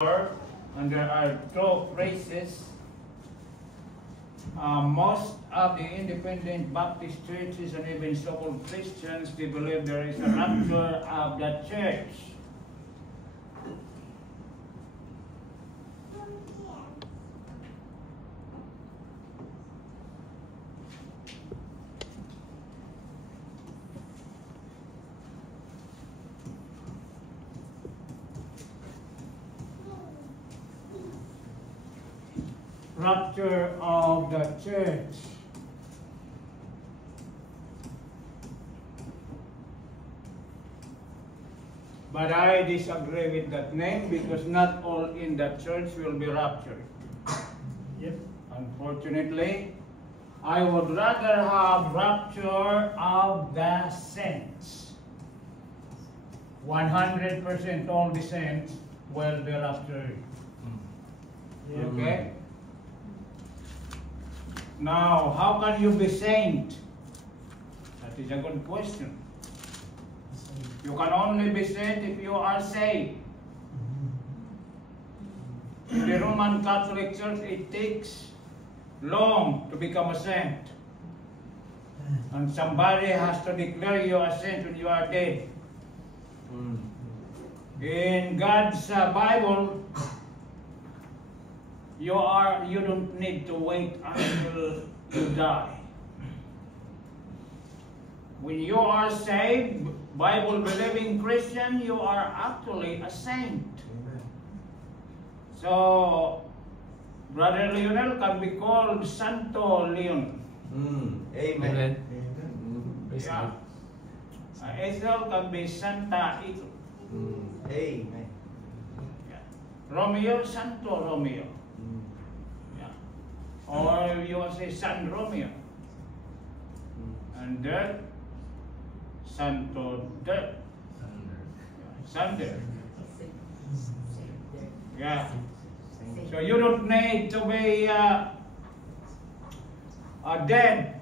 and there are two phrases. Most of the independent Baptist churches and even so-called Christians, they believe there is a rapture of the church. Rapture of the church. But I disagree with that name because not all in the church will be raptured. Yep. Unfortunately, I would rather have rapture of the saints. 100% all the saints will be raptured. Okay? Now, how can you be saint? That is a good question. You can only be saint if you are saved. In the Roman Catholic Church, it takes long to become a saint. And somebody has to declare you a saint when you are dead. In God's Bible, you don't need to wait until you die. When you are saved, Bible-believing Christian, you are actually a saint. Amen. So, Brother Lionel can be called Santo Leon. Amen. Yeah. Ethel can be Santa Ethel. Amen. Yeah. Romeo, Santo Romeo. Or you will say San Romeo. And Dirk, Santo Dirk. Sander. Yeah. So you don't need to be dead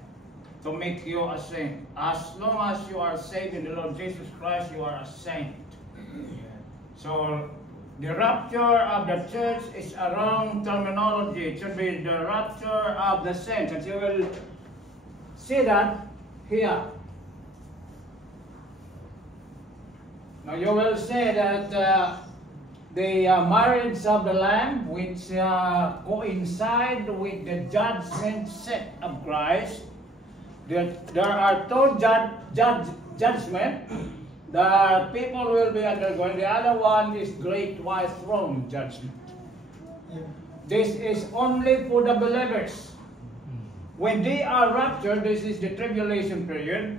to make you a saint. As long as you are saved in the Lord Jesus Christ, you are a saint. So the rapture of the church is a wrong terminology. It should be the rapture of the saints. And you will see that here. Now you will say that the marriage of the Lamb, which coincide with the judgment set of Christ, there are two judgments. The people will be undergoing. The other one is great white throne judgment. This is only for the believers. When they are raptured, this is the tribulation period.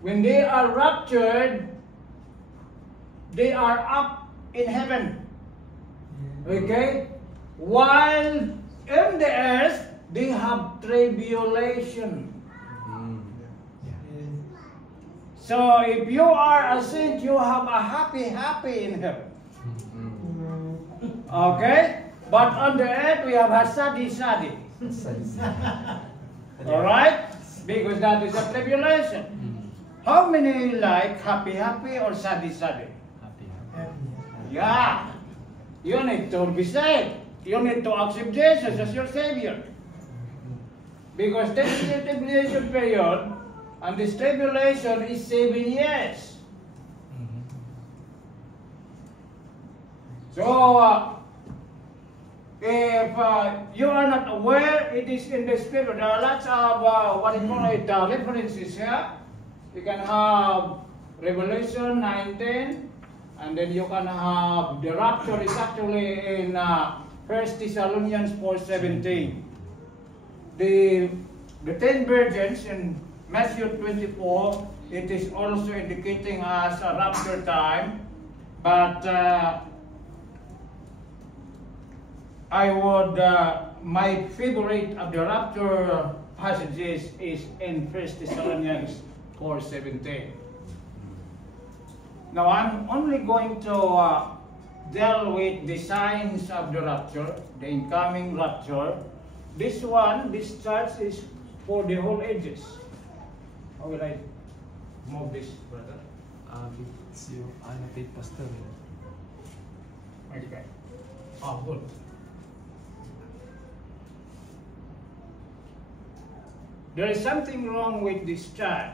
When they are raptured, they are up in heaven. Okay? While in the earth, they have tribulation. So if you are a saint, you have a happy in heaven. Okay? But on the earth, we have a saddy. Alright? Because that is a tribulation. How many like happy or saddy? Happy. Yeah. You need to be saved. You need to accept Jesus as your Savior. Because this is the tribulation period. And this tribulation is 7 years. So, if you are not aware, it is in the Scripture. There are lots of what you call it, references here. You can have Revelation 19, and then you can have the rapture is actually in 1 Thessalonians 4:17. The 10 virgins in Matthew 24, it is also indicating us a rapture time, but I would, my favorite of the rapture passages is in 1 Thessalonians 4:17. Now I'm only going to deal with the signs of the rapture, the incoming rapture. This church is for the whole ages. How will I move this, brother? It's you, I'm a big pastor. Okay. Oh, good. There is something wrong with this chart.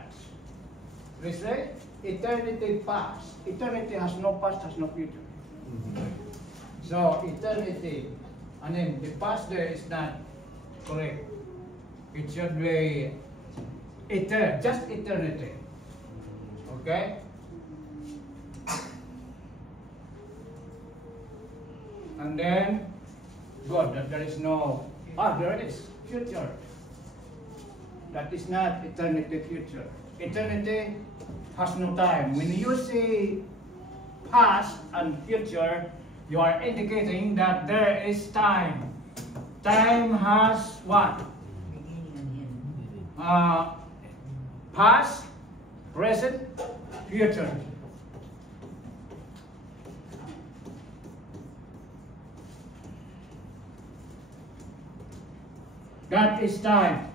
They say eternity past. Eternity has no past, has no future. So eternity, and then the past there is not correct. It should be just eternity. Okay? And then, God, that there is no, there is future. That is not eternity future. Eternity has no time. When you say past and future, you are indicating that there is time. Time has what? Past, present, future. That is time.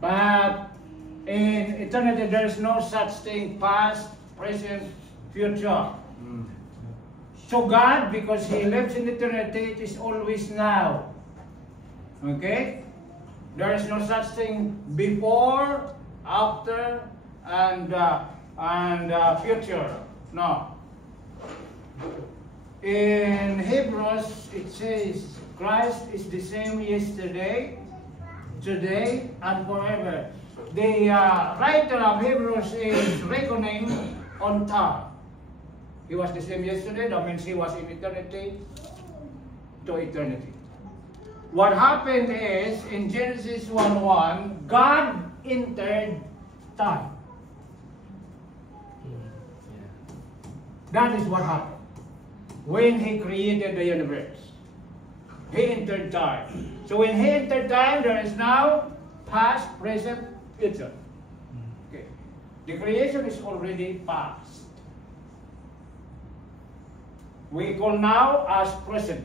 But in eternity, there is no such thing, past, present, future. So God, because He lives in eternity, it is always now. Okay? There is no such thing before, after, and future. No. In Hebrews, it says, Christ is the same yesterday, today, and forever. The writer of Hebrews is reckoning on time. He was the same yesterday, that means He was in eternity to eternity. What happened is, in Genesis 1:1, God entered time. That is what happened. When He created the universe, He entered time. So when He entered time, there is now past, present, future. Okay. The creation is already past. We call now as present.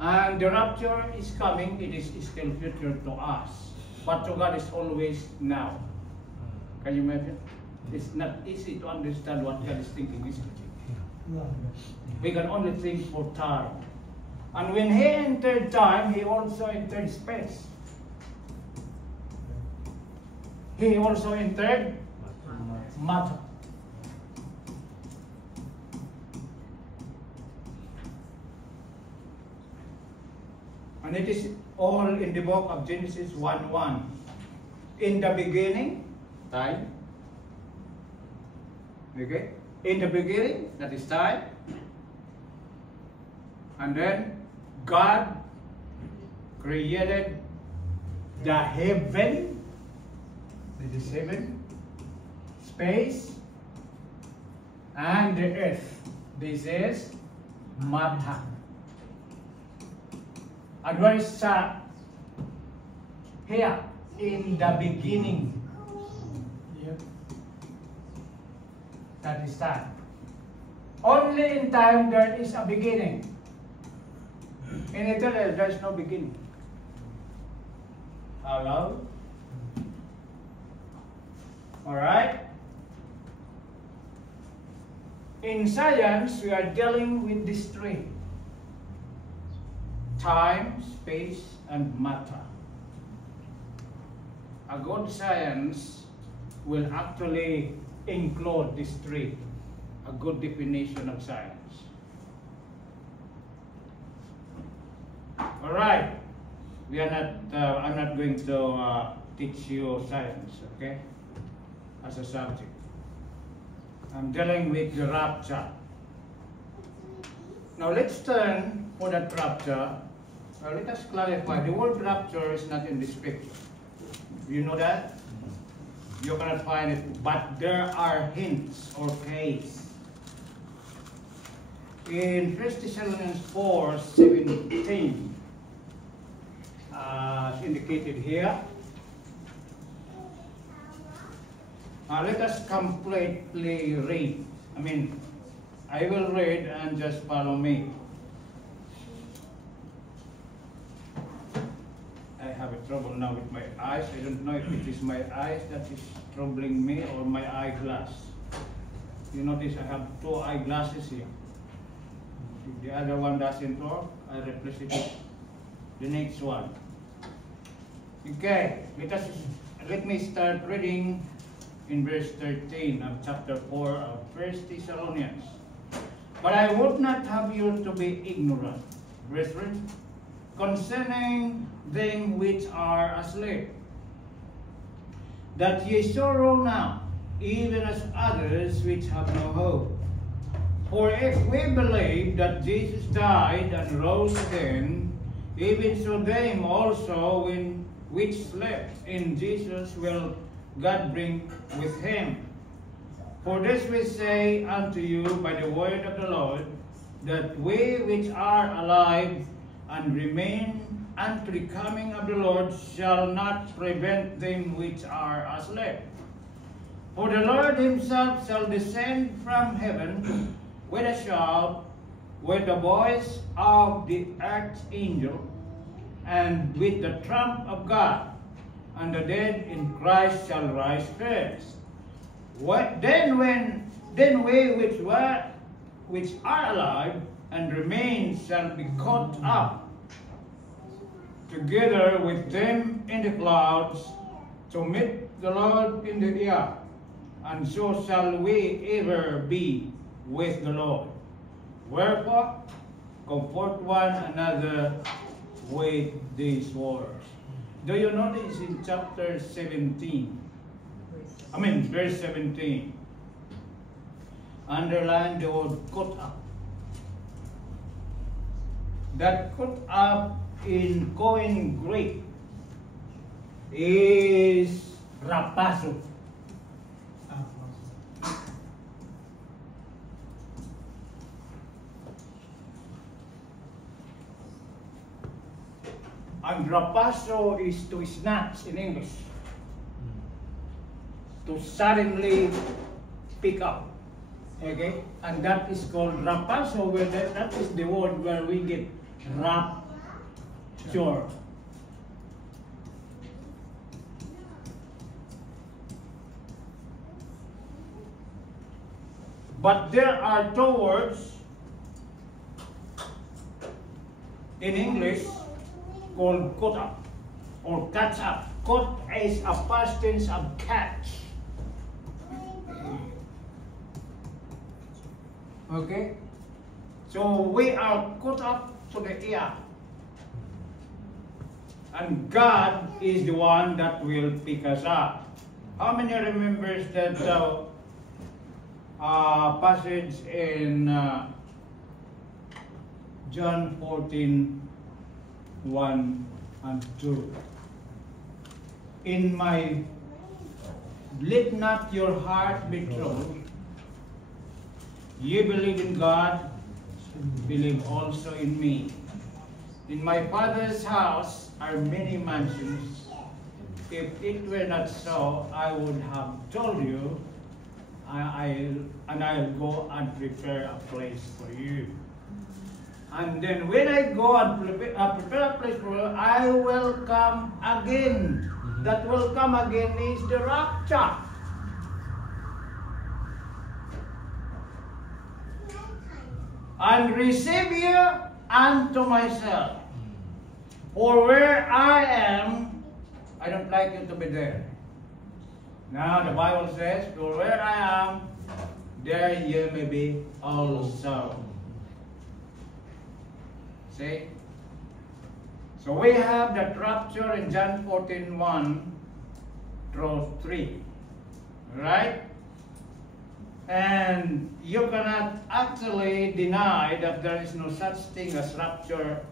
And the rapture is coming, it is still future to us. But to God is always now. Can you imagine? It's not easy to understand what God is thinking, is it? We can only think for time. And when He entered time, He also entered space. He also entered matter. And it is all in the book of Genesis 1:1. In the beginning, time. Okay? In the beginning, that is time. And then God created the heaven, that is heaven, space, and the earth. This is matter. And where is here? In the beginning. Yep. That is time. Only in time there is a beginning. In eternity there is no beginning. Hello? Alright? In science, we are dealing with these three. Time, space, and matter. A good science will actually include these three. A good definition of science. All right. We are not. I'm not going to teach you science, okay? As a subject. I'm dealing with the rapture. Now let's turn for that rapture. Let us clarify. The word rapture is not in this picture. You know that? You cannot find it, but there are hints or cases. In 1 Thessalonians 4:17, as indicated here, let us completely read. I will read and just follow me. I have a trouble now with my eyes. I don't know if it is my eyes that is troubling me or my eyeglass. You notice I have two eyeglasses here. The other one doesn't work. I replace it with the next one. Okay, let me start reading in verse 13 of chapter 4 of 1 Thessalonians. But I would not have you to be ignorant, brethren, concerning them which are asleep, that ye sorrow not, even as others which have no hope. For if we believe that Jesus died and rose again, even so them also which slept in Jesus will God bring with him. For this we say unto you by the word of the Lord, that we which are alive and remain unto the coming of the Lord shall not prevent them which are asleep. For the Lord himself shall descend from heaven with a shout, with the voice of the archangel, and with the trump of God, and the dead in Christ shall rise first. Then we which are alive and remain shall be caught up together with them in the clouds to meet the Lord in the air, and so shall we ever be with the Lord. Wherefore, comfort one another with these words. Do you notice in chapter 17? Verse 17. Underline the word caught up. That caught up in Koine Greek is rapazo. And rapazo is to snatch in English. To suddenly pick up. Okay? And that is called rapazo, where that is the word where we get rapture. But there are two words in English called caught up or catch up. Caught is a past tense of catch. Okay? So we are caught up to the air. And God is the one that will pick us up. How many remembers that passage in John 14, 1 and 2? Let not your heart be troubled. Ye believe in God, believe also in me. In my Father's house are many mansions. If it were not so, I would have told you, I'll go and prepare a place for you. And then when I go and prepare a place for you, I will come again. That will come again is the rapture. And receive you unto myself. For where I am, I don't like you to be there. Now the Bible says, for where I am, there you may be also. See? So we have the rapture in John 14, 1 through 3. Right? And you cannot actually deny that there is no such thing as rapture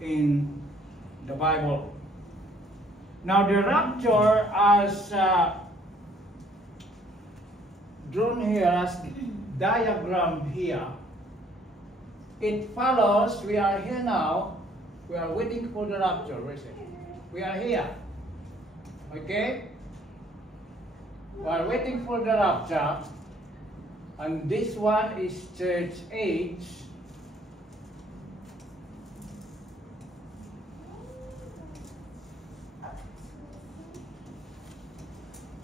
in the Bible. Now the rapture as drawn here as diagram here, it follows, we are here now, we are waiting for the rapture. Where is it? We are here. Okay? We are waiting for the rapture. And this one is church age.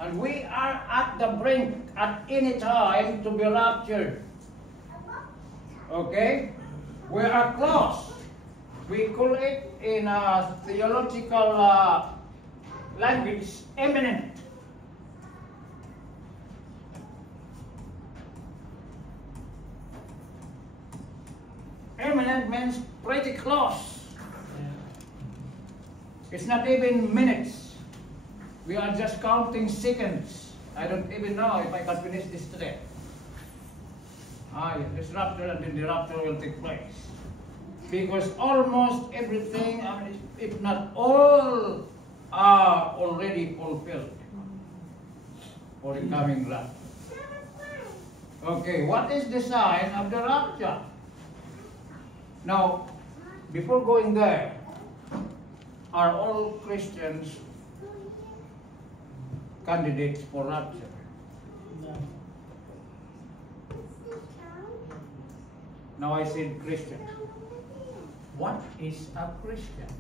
And we are at the brink at any time to be raptured. Okay? We are close. We call it in a theological language, imminent. Imminent means pretty close. It's not even minutes. We are just counting seconds. I don't even know if I can finish this today. This rapture and then the rapture will take place. Because almost everything, I mean, if not all, are already fulfilled for the coming rapture. Okay, what is the sign of the rapture? Now, before going there, are all Christians candidates for rapture? No. Now I said Christian. What is a Christian?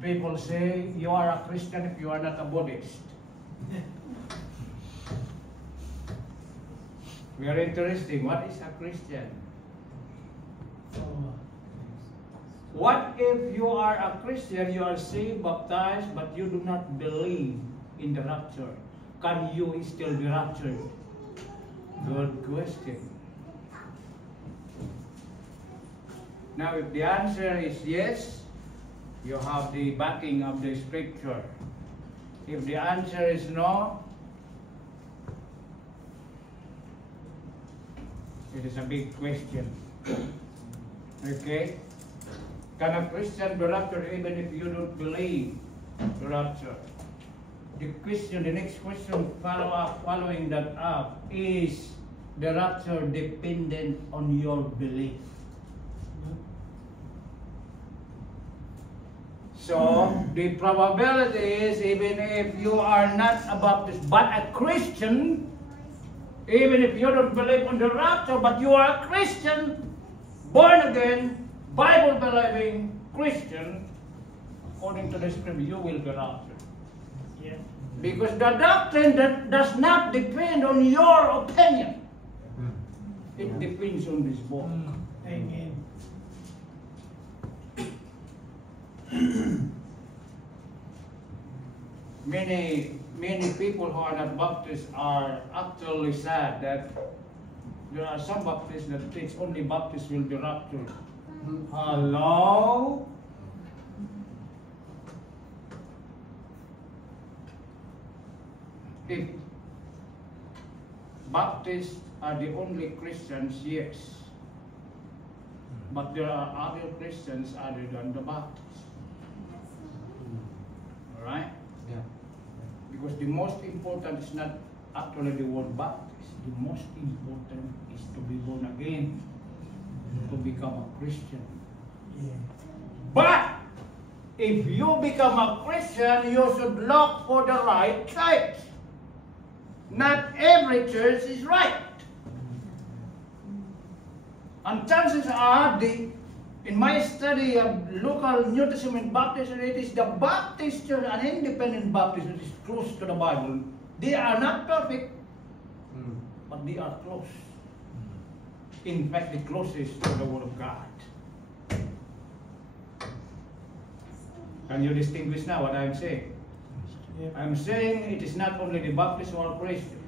People say you are a Christian if you are not a Buddhist. Very interesting. What is a Christian? What if you are a Christian, you are saved, baptized, but you do not believe in the rapture? Can you still be raptured? Good question. Now, if the answer is yes, you have the backing of the scripture. If the answer is no, it is a big question. Okay? Can a Christian be raptured even if you don't believe the rapture? The next question following that up is the rapture dependent on your belief? So the probability is even if you are not a Baptist but a Christian, even if you don't believe in the rapture but you are a Christian, born again, Bible believing Christian, according to the scripture, you will be raptured. Yeah. Because the doctrine that does not depend on your opinion. It depends on this book. Amen. Many people who are not Baptists are actually sad that there are some Baptists that teach only Baptists will be raptured. Hello? If Baptists are the only Christians, yes. But there are other Christians other than the Baptists. Alright? Yeah. Because the most important is not actually the word Baptist. The most important is to be born again, to become a Christian. Yeah. But if you become a Christian, you should look for the right church. Not every church is right. And chances are, in my study of local New Testament Baptist, it is the Baptist church, an independent Baptist that is close to the Bible. They are not perfect, but they are close. In fact, the closest to the Word of God. Can you distinguish now what I am saying? Yeah. I'm saying it is not only the Baptist or Christian.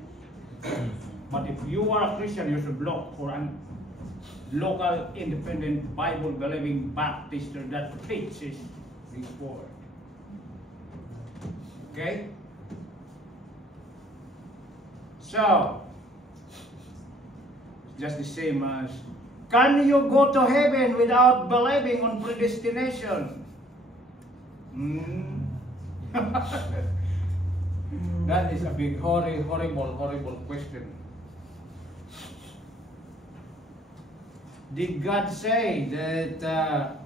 But if you are a Christian, you should look for a local, independent, Bible-believing Baptist that preaches this word. Okay? So, just the same as, can you go to heaven without believing on predestination? That is a big, horrible question. Did God say that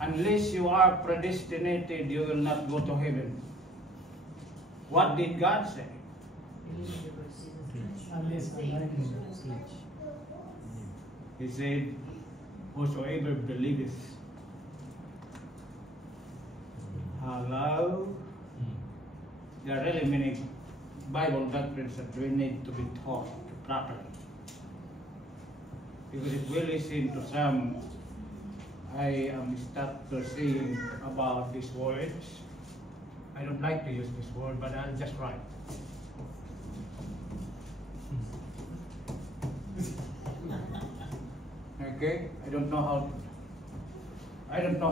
unless you are predestinated, you will not go to heaven? What did God say? Unless He said, whosoever believeth. Hello? There are really many Bible doctrines that we need to be taught properly. Because if we listen to some, I am stopped to saying about these words. I don't like to use this word, but I'll just write. Okay, I don't know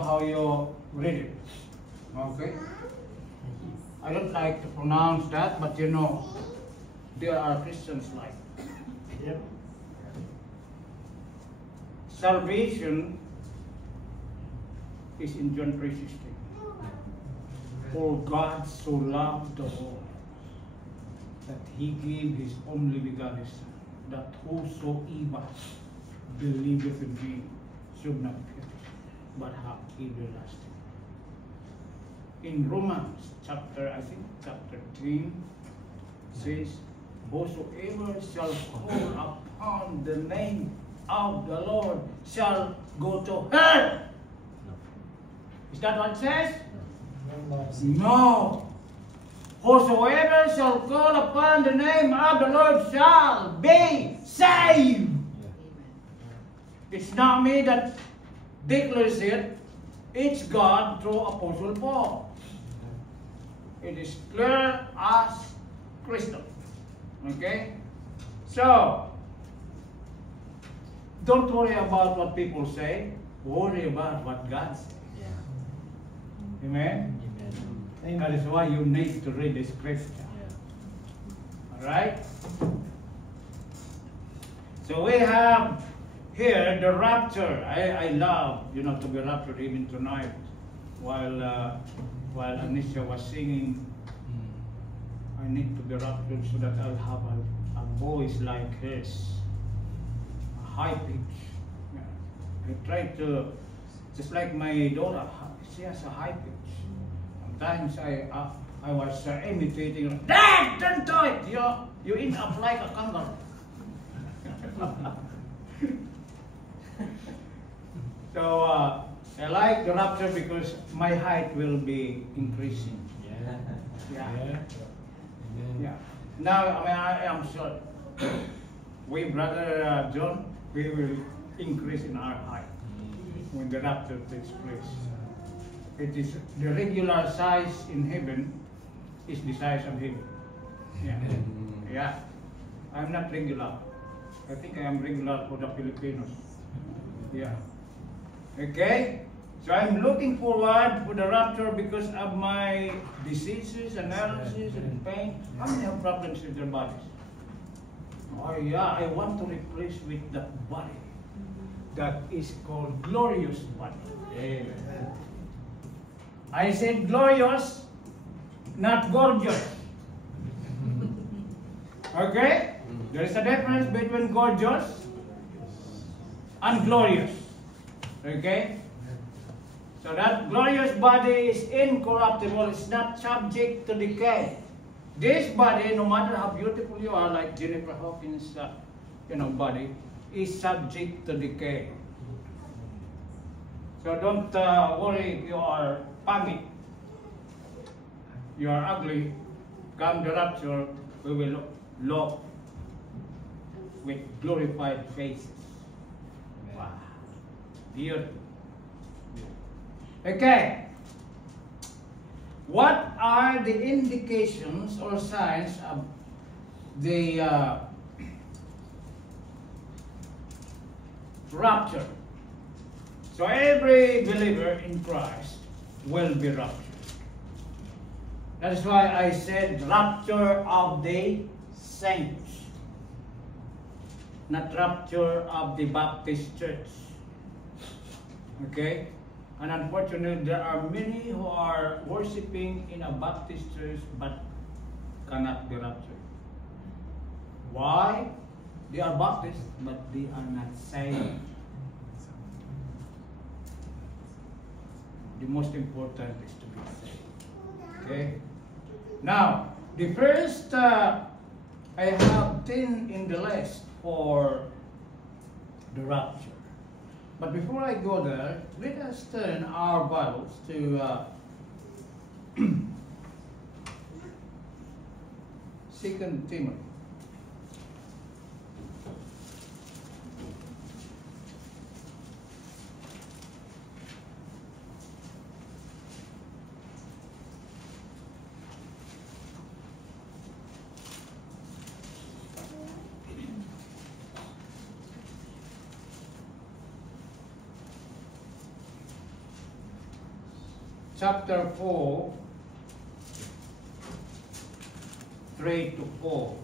how you read it. Okay, I don't like to pronounce that, but you know, there are Christians like. Yep. Salvation is in John 3:16. For God so loved the world that He gave His only begotten Son, that whosoever believeth in Him should not perish, but have everlasting. In Romans chapter 10 says, whosoever shall call upon the name of the Lord shall go to hell. Is that what it says? No. Whosoever shall call upon the name of the Lord shall be saved. It's not me that declares it. It's God through Apostle Paul. It is clear as crystal. Okay? So, don't worry about what people say. Worry about what God says. Amen? Amen. That is why you need to read the scripture. Alright? So we have here the rapture. I love, to be raptured even tonight. While Anisha was singing, I need to be raptured so that I'll have a voice like hers. A high pitch. I try to, just like my daughter, she has a high pitch. Sometimes I was imitating her. Dad, don't do it! You end up like a kangaroo. So I like the rapture because my height will be increasing. Yeah. Now I am sure we, Brother John, we will increase in our height when the rapture takes place. It is the regular size in heaven is the size of heaven. Yeah. I'm not regular. I think I am regular for the Filipinos. Yeah. Okay? So I'm looking forward for the rapture because of my diseases, analysis, and pain. How many have problems with their bodies? Oh yeah, I want to replace with that body that is called glorious body. Amen. I said glorious, not gorgeous. Okay? There is a difference between gorgeous and glorious. Okay? So that glorious body is incorruptible. It's not subject to decay. This body, no matter how beautiful you are, like Jennifer Hawkins' body, is subject to decay. So don't worry if you are pangit. You are ugly. Come the rapture, we will look with glorified faces. Wow. Beautiful. Okay. What are the indications or signs of the rapture? So every believer in Christ will be raptured. That is why I said rapture of the saints, not rapture of the Baptist church. Okay? And unfortunately, there are many who are worshiping in a Baptist church but cannot be raptured. Why? They are Baptist, but they are not saved. The most important is to be saved. Okay? Now, the first, I have 10 in the list for the rapture. But before I go there, let us turn our Bibles to 2 Timothy. chapter 4, 3 to 4.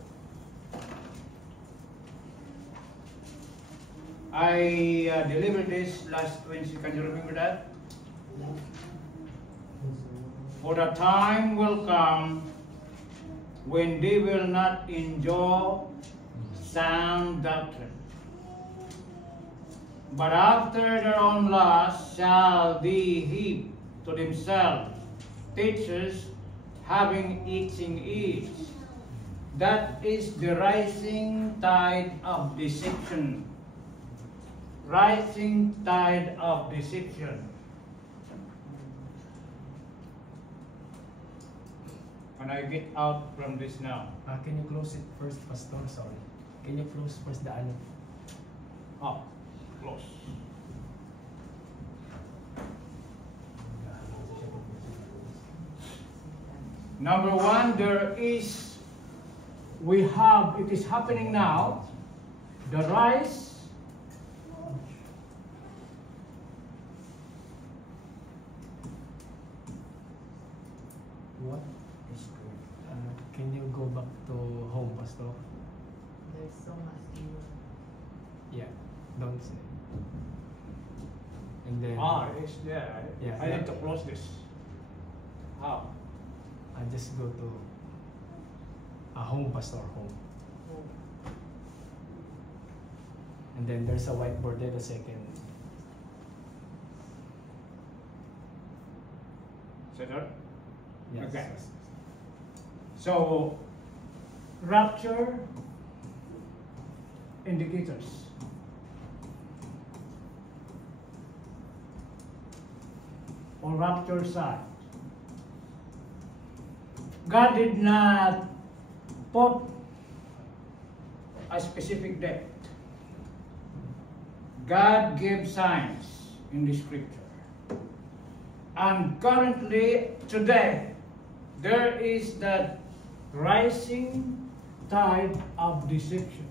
I delivered this last Wednesday. Can you remember that? For the time will come when they will not endure sound doctrine, but after their own lust shall they heap to themselves teachers having itching ears. That is the rising tide of deception. Rising tide of deception. Can I get out from this now? Can you close it first, Pastor? Sorry. Can you close first the ano? Oh, close. Number one, it is happening now, the rise What is good? Can you go back to home, Pastor? There's so much evil. Yeah, don't say. And then it's there. Yeah. I need to close this. How? I just go to a home, Pastor, home. And then there's a whiteboard there, the second. Settled? Yes. Okay. So, rapture indicators. Or rapture sign. God did not put a specific date. God gave signs in the scripture. And currently, today, there is that rising tide of deception.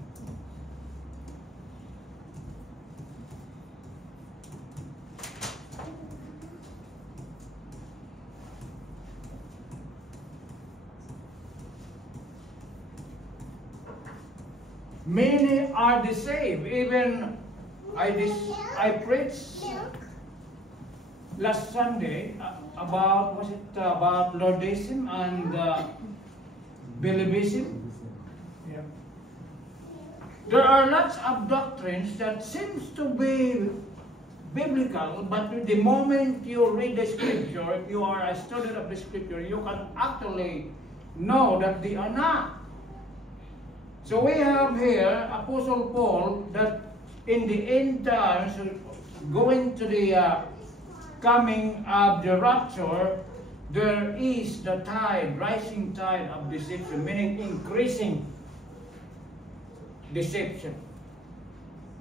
Many are deceived. Even I preached last Sunday about about Lordism and believism. Yeah. There are lots of doctrines that seems to be biblical, but the moment you read the scripture, if you are a student of the scripture, you can actually know that they are not. So we have here Apostle Paul that in the end times, going to the coming of the rapture, there is the tide, rising tide of deception, meaning increasing deception.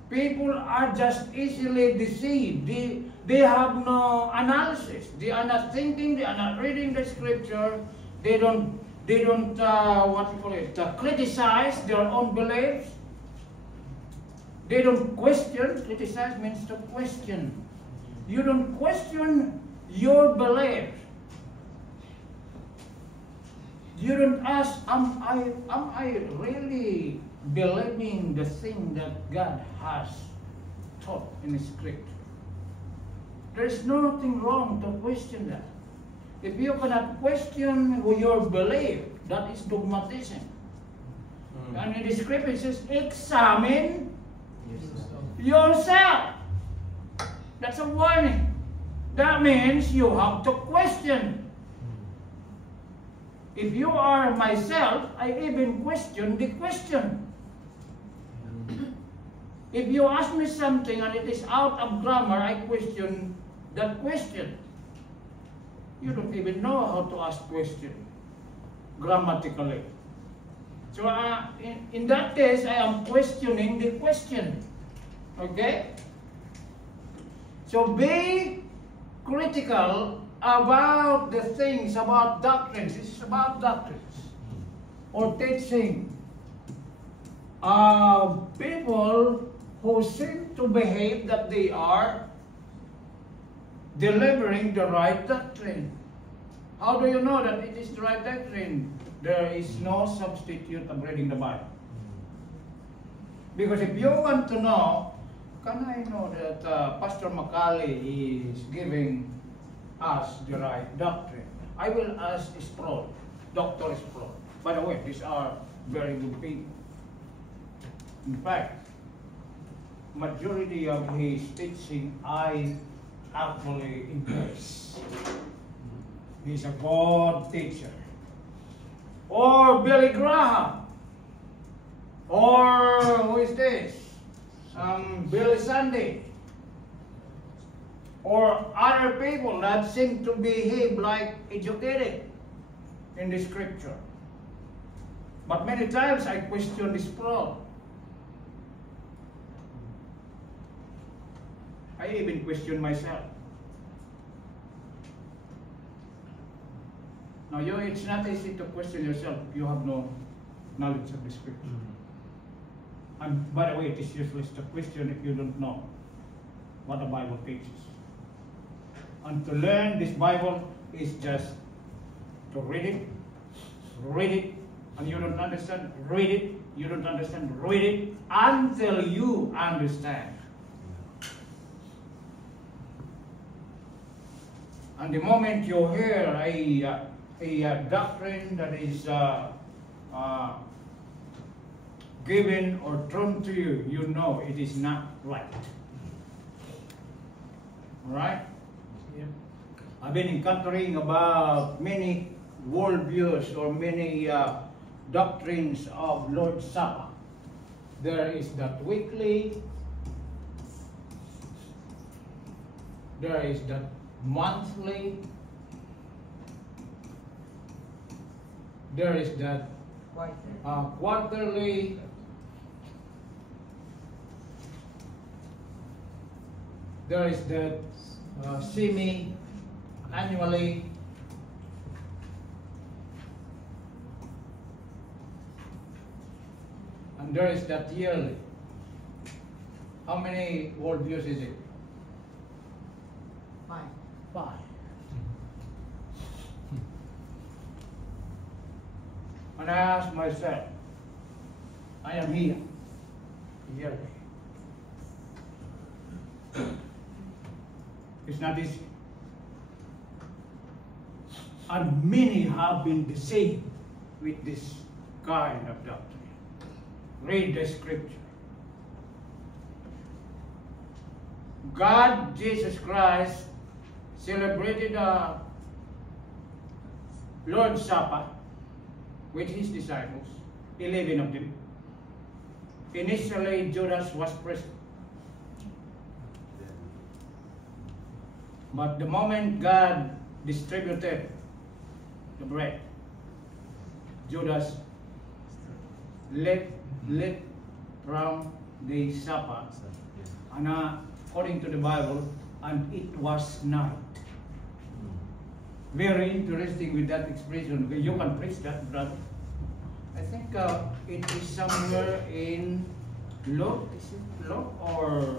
People are just easily deceived. They have no analysis. They are not thinking. They are not reading the scripture. They don't criticize their own beliefs. They don't question. Criticize means to question. You don't question your beliefs. You don't ask, am I really believing the thing that God has taught in the scripture? There is nothing wrong to question that. If you cannot question your belief, that is dogmatism. And in the scripture it says, examine yourself. That's a warning. That means you have to question. If you are myself, I even question the question. If you ask me something and it is out of grammar, I question that question. You don't even know how to ask question grammatically. So in that case, I am questioning the question. Okay? So be critical about the things, about doctrines. This is about doctrines or teaching. People who seem to behave that they are delivering the right doctrine. How do you know that it is the right doctrine? There is no substitute of reading the Bible. Because if you want to know, can I know that Pastor Macaulay is giving us the right doctrine? I will ask Sproul, Dr. Sproul. By the way, these are very good people. In fact, majority of his teaching I actually embrace. He's a good teacher. Or Billy Graham. Or who is this? Billy Sunday. Or other people that seem to behave like educated in the scripture. But many times I question this problem. I even question myself. Now, it's not easy to question yourself if you have no knowledge of the scripture. And by the way, it is useless to question if you don't know what the Bible teaches. And to learn this Bible is just to read it, and you don't understand, read it, you don't understand, read it, until you understand. And the moment you hear a doctrine that is given or thrown to you, you know it is not right. Alright? Yeah. I've been encountering about many worldviews or many doctrines of Lord's Supper. There is that weekly, there is that monthly, there is that quarterly, there is that semi-annually, and there is that yearly. How many worldviews is it? 5. 5. And I ask myself, I am here, yearly. It's not easy. And many have been deceived with this kind of doctrine. Read the scripture. God, Jesus Christ, celebrated the Lord's Supper with his disciples, 11 of them. Initially, Judas was present. But the moment God distributed the bread, Judas left from the supper, and according to the Bible, and it was night. Very interesting with that expression. You can preach that, brother. I think it is somewhere in Luke. Is it Luke or?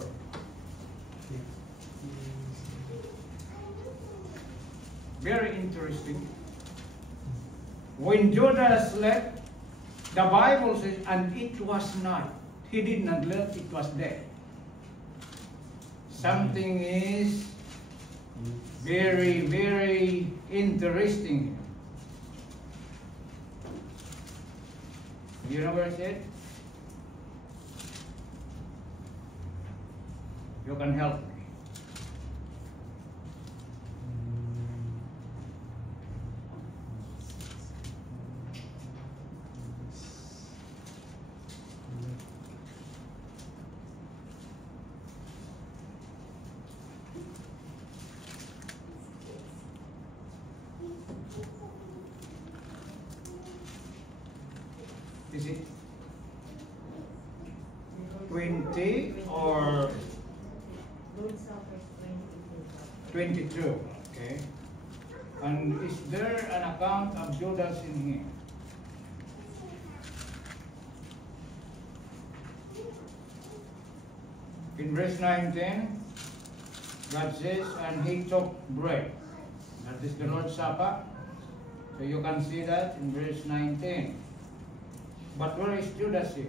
Very interesting. When Judas left, the Bible says, and it was night. He did not left, it was day. Something is very, very interesting. You know what I said? You can help me. Is it 20 or Lord's Supper is 22. 22? Okay. And is there an account of Judas in here? In verse 19, God says, and he took bread. That is the Lord's Supper. So you can see that in verse 19. But where is Judas here?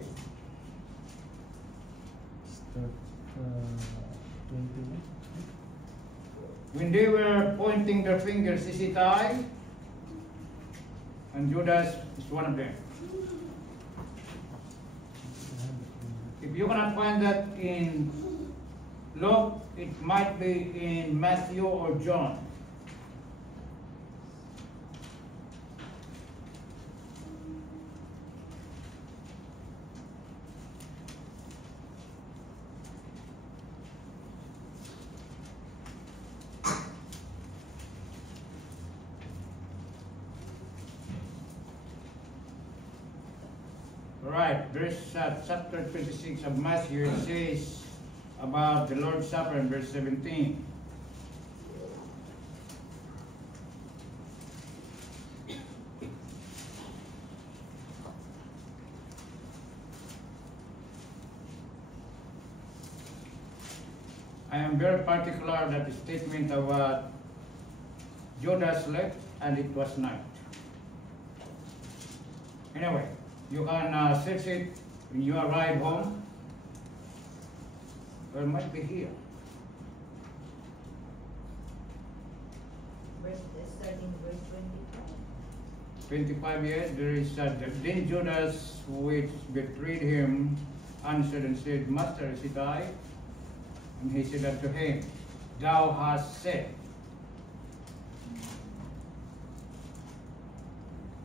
Start 21. When they were pointing their fingers, is it I? And Judas is one of them. If you cannot find that in Luke, it might be in Matthew or John. Right, verse chapter 26 of Matthew, it says about the Lord's Supper in verse 17. I am very particular that the statement about Judas left and it was night. Anyway, you can search it when you arrive home. Or it might be here. Starting verse 25. 25 years, there is then Judas, which betrayed him, answered and said, Master, is it I? And he said unto him, Thou hast said.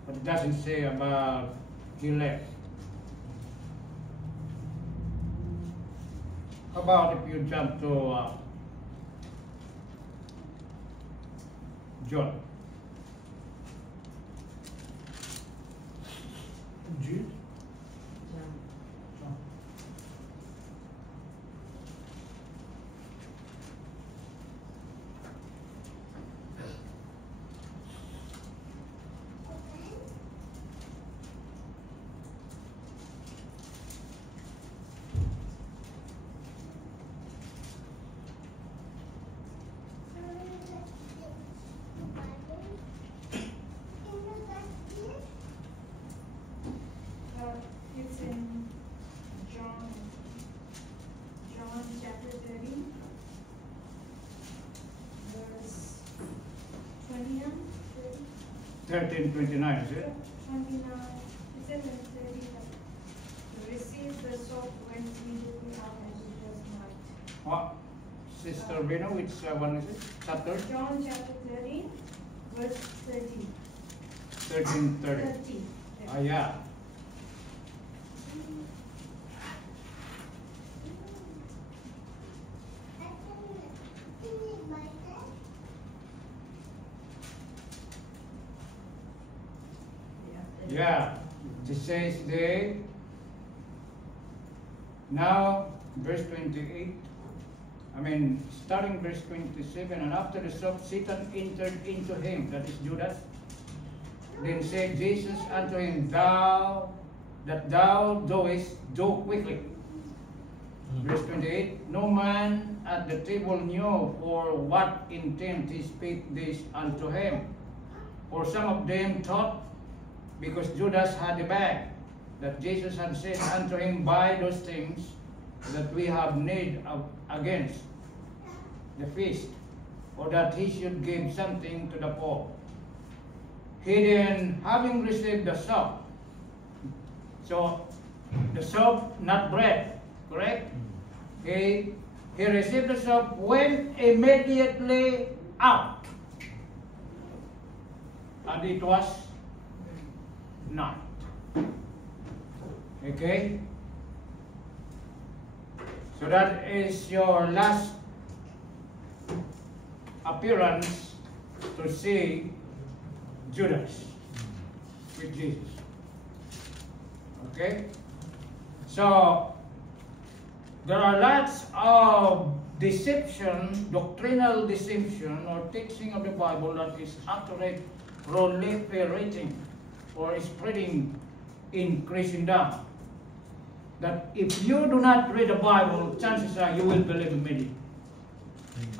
But it doesn't say about he left. How about if you jump to John? Jude. It's in John chapter 13, verse 29, 13:29, is it? 29, it says in 30, to receive the soap went immediately out as it was night. What? Sister Reno, which one is it? Chapter John chapter 13, verse 30. 13:30. 30. Ah, yeah. Yeah, it says they, now verse 28, starting verse 27, and after the supper Satan entered into him, that is Judas. Then said Jesus unto him, Thou doest, do quickly. Verse 28, no man at the table knew for what intent he spake this unto him. For some of them thought, because Judas had a bag, that Jesus had said unto him, Buy those things that we have need of against the feast, or that he should give something to the poor. He then, having received the soap, so the soap, not bread, correct? He received the soap, went immediately out, and it was night. Okay? So that is your last appearance to see Judas with Jesus. Okay? So there are lots of deception, doctrinal deception or teaching of the Bible that is actually proliferating or spreading in Christendom. That if you do not read the Bible, chances are you will believe immediately.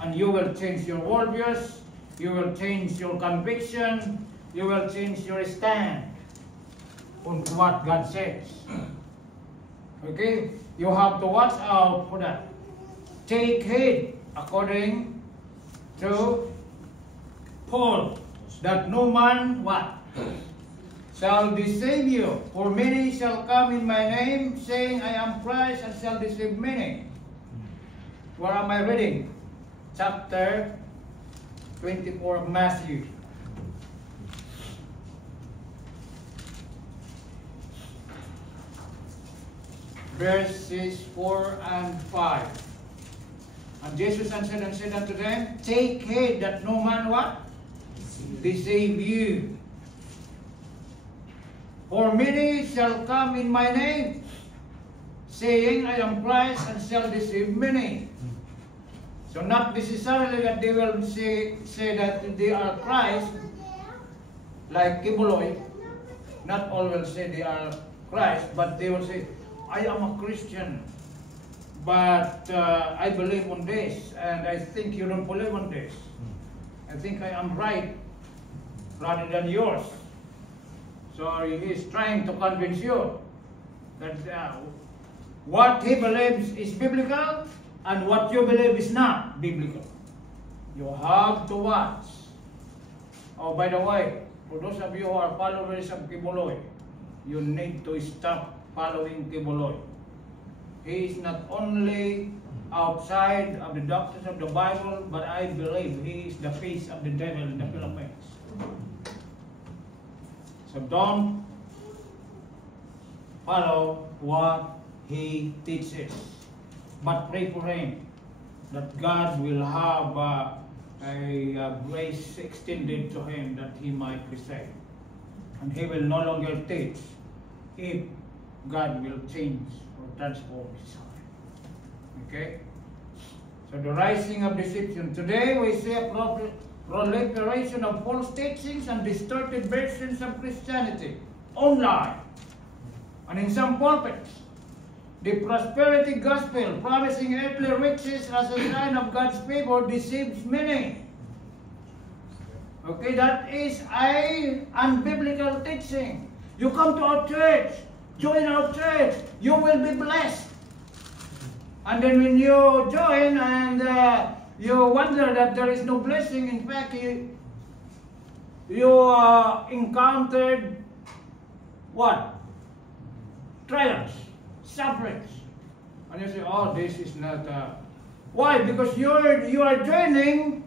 And you will change your worldviews, you will change your conviction, you will change your stand on what God says. Okay? You have to watch out for that. Take heed, according to Paul, that no man what? Shall deceive you. For many shall come in my name, saying, I am Christ, and shall deceive many. Where am I reading? Chapter 24 of Matthew. Verses 4 and 5. And Jesus answered and said unto them, take heed that no man what? Deceive you. For many shall come in my name, saying, I am Christ, and shall deceive many. So not necessarily that they will say that they are Christ, like Kibuloy. Not all will say they are Christ, but they will say, I am a Christian, but I believe on this, and I think you don't believe on this. I think I am right rather than yours. So he is trying to convince you that what he believes is biblical and what you believe is not biblical. You have to watch. Oh, by the way, for those of you who are followers of Kibuloy, you need to stop following Kibuloy. He is not only outside of the doctrines of the Bible, but I believe he is the face of the devil in the Philippines. So don't follow what he teaches, but pray for him that God will have a grace extended to him that he might be saved. And he will no longer teach if God will change or transform his heart. Okay? So the rising of deception. Today we see a proliferation of false teachings and distorted versions of Christianity online and in some pulpits. The prosperity gospel promising earthly riches as a sign of God's favor deceives many. Okay, that is an unbiblical teaching. You come to our church, join our church, you will be blessed. And then when you join and you wonder that there is no blessing, in fact, you encountered what? Trials, sufferings. And you say, oh, this is not... Why? Because you are joining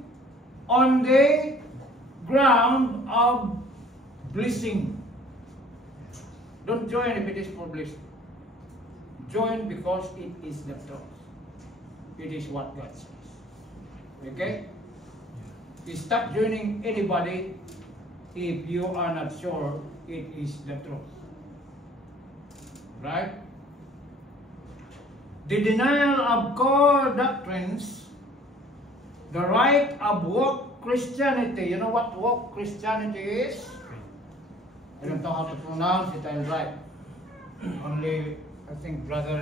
on the ground of blessing. Don't join if it is for blessing. Join because it is the truth. It is what God says. Okay? You stop joining anybody if you are not sure it is the truth. Right? The denial of core doctrines, the right of woke Christianity. You know what woke Christianity is? I don't know how to pronounce it, I'll write. Only, I think, Brother,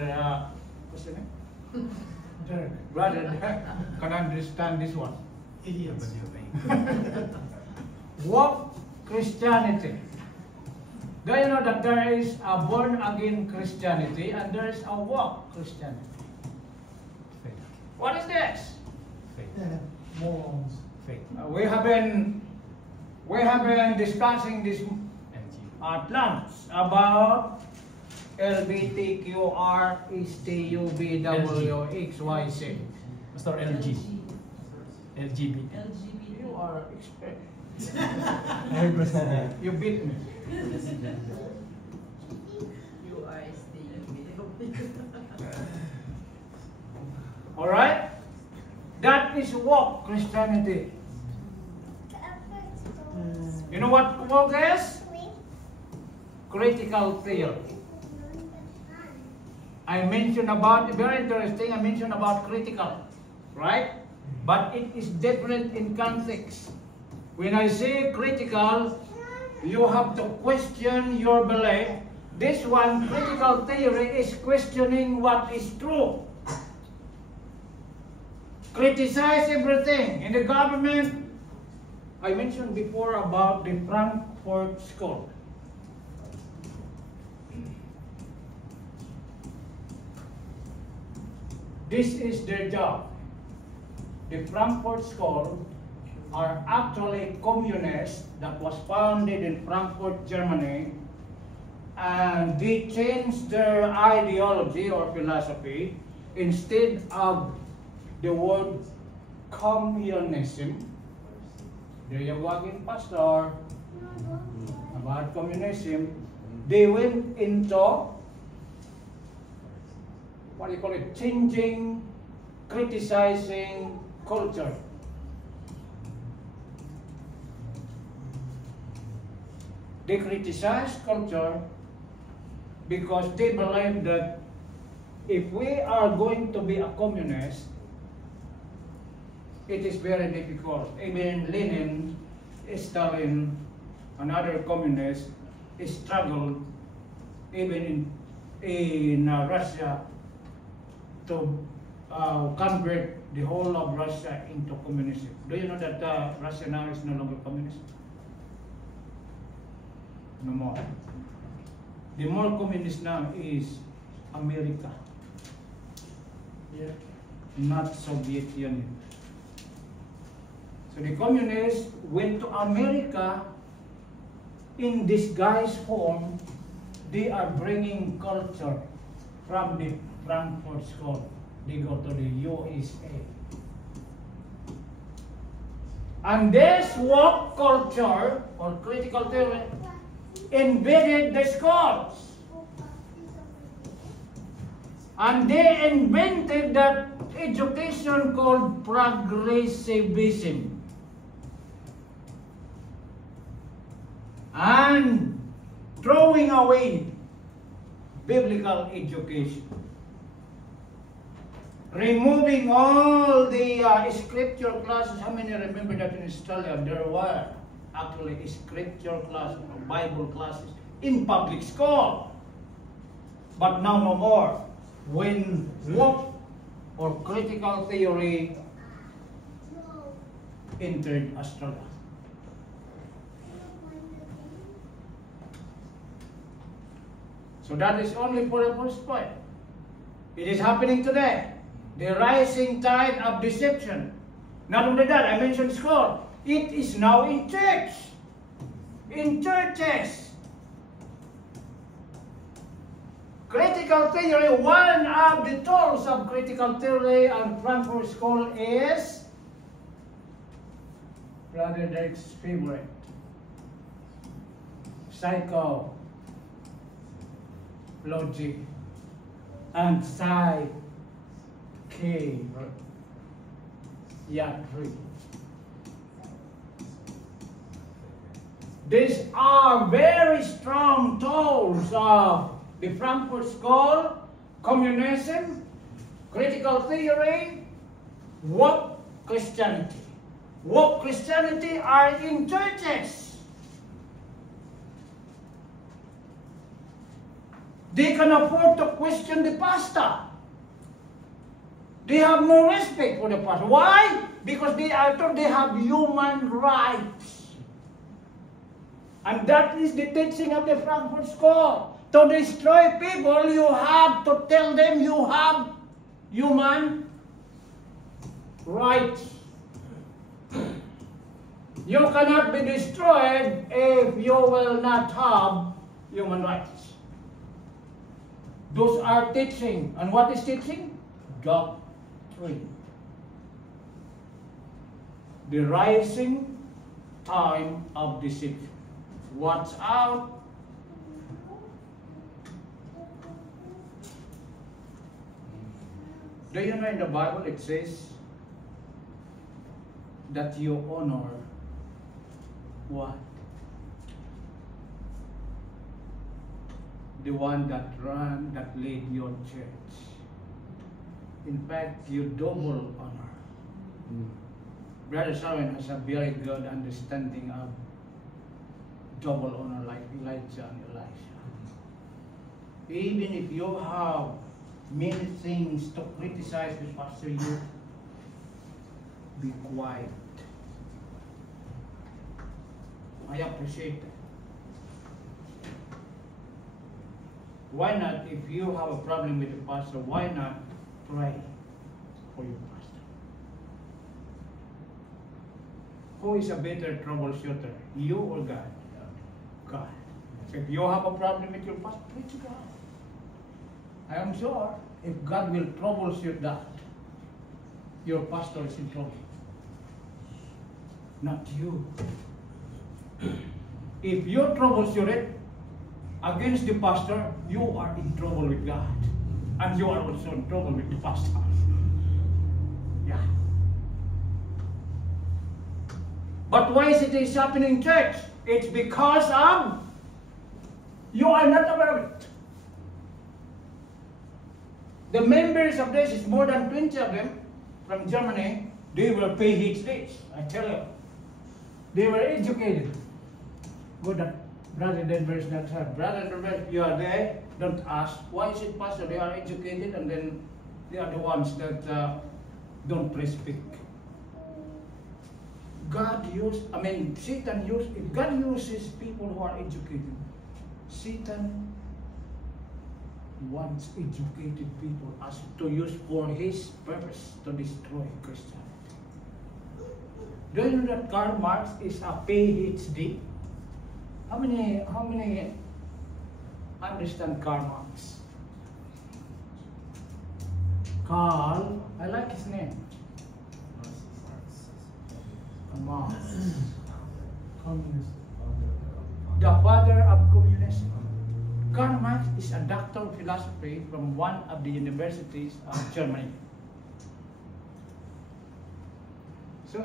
what's the name? Brother can understand this one. Woke Christianity. Do you know that there is a born-again Christianity and there is a woke Christianity? Faith. What is this? Faith. Morals. Faith. We have been discussing this plans about LBTQR STUBWXYZ. Pastor LG. LGBT. You are expert. I heard was that. You beat me. You are staying. All right? That is woke Christianity. You know what woke is? Critical theory. I mentioned about, very interesting, I mentioned about critical, right? But it is different in context. When I say critical, you have to question your belief. This one, critical theory, is questioning what is true. criticize everything in the government. I mentioned before about the Frankfurt School. This is their job. The Frankfurt School are actually communists that was founded in Frankfurt, Germany, and they changed their ideology or philosophy. Instead of the word communism, there you go again, Pastor, about communism, they went into, what do you call it, changing, criticizing culture. They criticize culture because they believe that if we are going to be a communist, it is very difficult. Even Lenin, Stalin, and other communists struggled even in Russia to convert the whole of Russia into communism. Do you know that Russia now is no longer communist? No more. The more communist now is America, not Soviet Union. So the communists went to America in disguised form. They are bringing culture from the Frankfurt School. They go to the USA. And this woke culture or critical theory invaded the schools. And they invented that education called progressivism. And throwing away biblical education. Removing all the scripture classes. How many remember that in Australia there were actually scripture classes or Bible classes in public school? But now no more. When woke or critical theory entered Australia. So that is only for the first point. It is happening today. The rising tide of deception. Not only that, I mentioned school. It is now in church. In churches. Critical theory, one of the tools of critical theory and Frankfurt School is Brother Derek's favorite. Psycho. Logic and psychiatry. These are very strong tools of the Frankfurt School, communism, critical theory, woke Christianity. Woke Christianity are in churches. They can afford to question the pastor. They have no respect for the pastor. Why? Because they are told they have human rights. And that is the teaching of the Frankfurt School. To destroy people, you have to tell them you have human rights. You cannot be destroyed if you will not have human rights. Those are teaching. And what is teaching? Doctrine. The rising time of deception. Watch out. Do you know in the Bible it says that you honor what? The one that led your church. In fact, you double honor. Brother Sharon has a very good understanding of double honor like Elijah and Elisha. Even if you have many things to criticize the pastor, be quiet. I appreciate that. Why not, if you have a problem with the pastor, why not pray for your pastor? Who is a better troubleshooter, you or God? God. So if you have a problem with your pastor, pray to God. I am sure if God will troubleshoot that, your pastor is in trouble. Not you. If you troubleshoot it against the pastor, you are in trouble with God. And you are also in trouble with the pastor. Yeah. But why is it happening in church? It's because of you are not aware of it. The members of this is more than 20 of them from Germany. They were PhDs, I tell you. They were educated. Good, Brother Denver is not hard. Brother Denver, you are there. Don't ask. Why is it pastor? They are educated and then they are the ones that don't pray speak. Satan uses, if God uses people who are educated, Satan wants educated people as to use for his purpose to destroy Christianity. Do you know that Karl Marx is a PhD? How many understand Karl Marx? Karl, I like his name. Marx. Communist. The father of communism. Karl Marx is a doctor of philosophy from one of the universities of Germany. So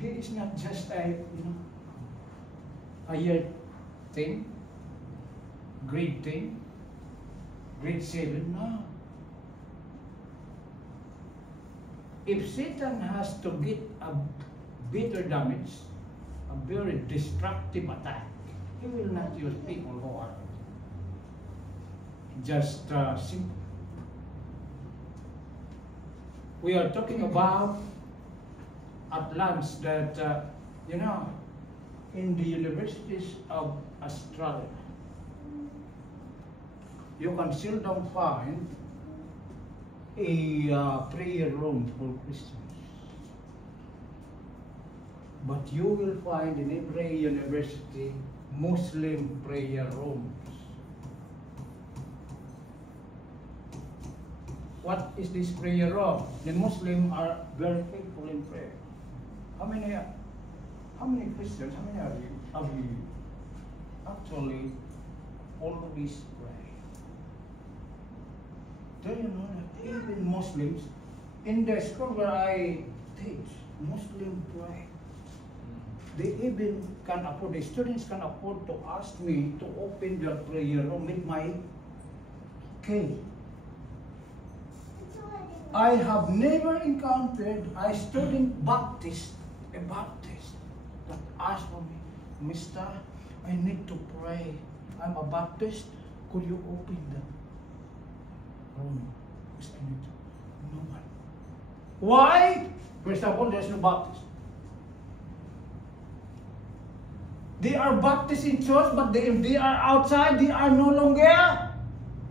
he is not just a year thing, grade 10, grade 7, no. If Satan has to get a bitter damage, a very destructive attack, he will not use people who are just simple. We are talking about at lunch that, in the universities of Australia, you can seldom find a prayer room for Christians. But you will find in every university Muslim prayer rooms. What is this prayer room? The Muslims are very faithful in prayer. How many Christians, how many are you actually always pray? Do you know that even Muslims, in the school where I teach, Muslim pray. They even can afford, the students can afford to ask me to open their prayer room with my key. I have never encountered a student Baptist, that asked for me, Mister, I need to pray. I'm a Baptist. Could you open the room? No one. Why? First of all, there's no Baptist. They are Baptists in church, but if they are outside, they are no longer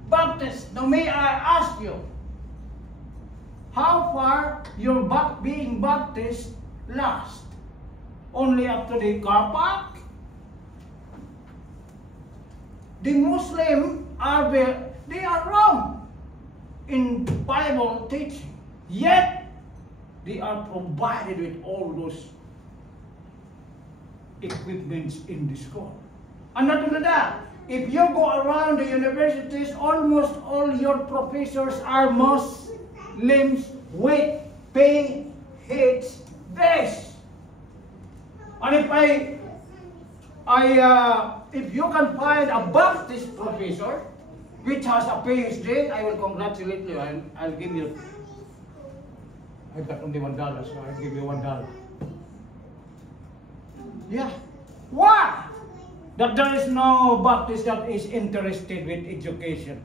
Baptists. Now may I ask you, how far your being Baptist last? Only up to the car park? The Muslims they are wrong in Bible teaching. Yet they are provided with all those equipments in the school. And not only that, if you go around the universities, almost all your professors are Muslims with PhDs. And if you can find a Baptist professor which has a PhD, I will congratulate you. I'll give you. I've got only $1, so I'll give you $1. Yeah. Why? That there is no Baptist that is interested with education.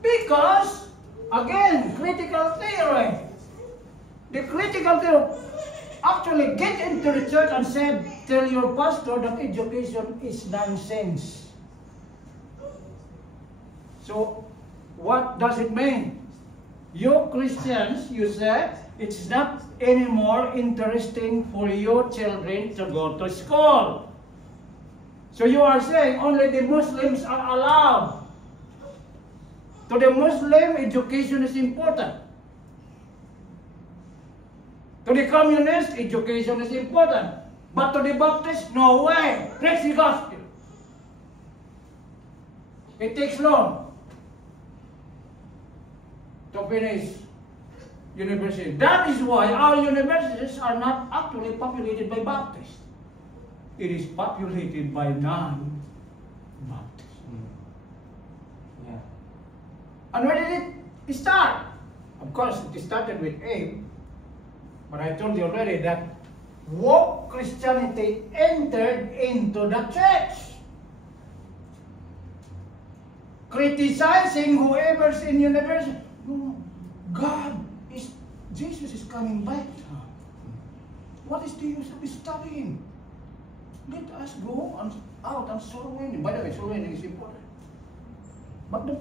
Because, again, critical theory. The critical thing actually get into the church and said, tell your pastor that education is nonsense. So, what does it mean? You Christians, you said, it's not anymore interesting for your children to go to school. So you are saying only the Muslims are allowed. To the Muslim, education is important. To the communist, education is important. But to the Baptist, no way. Preach the gospel. It takes long to finish university. That is why our universities are not actually populated by Baptists. It is populated by non-Baptists. Yeah. And where did it start? Of course, it started with AIM. But I told you already that woke Christianity entered into the church, criticizing whoever's in university. No, Jesus is coming back. What is the use of studying? Let us go out and soul winning. By the way, soul winning is important. But don't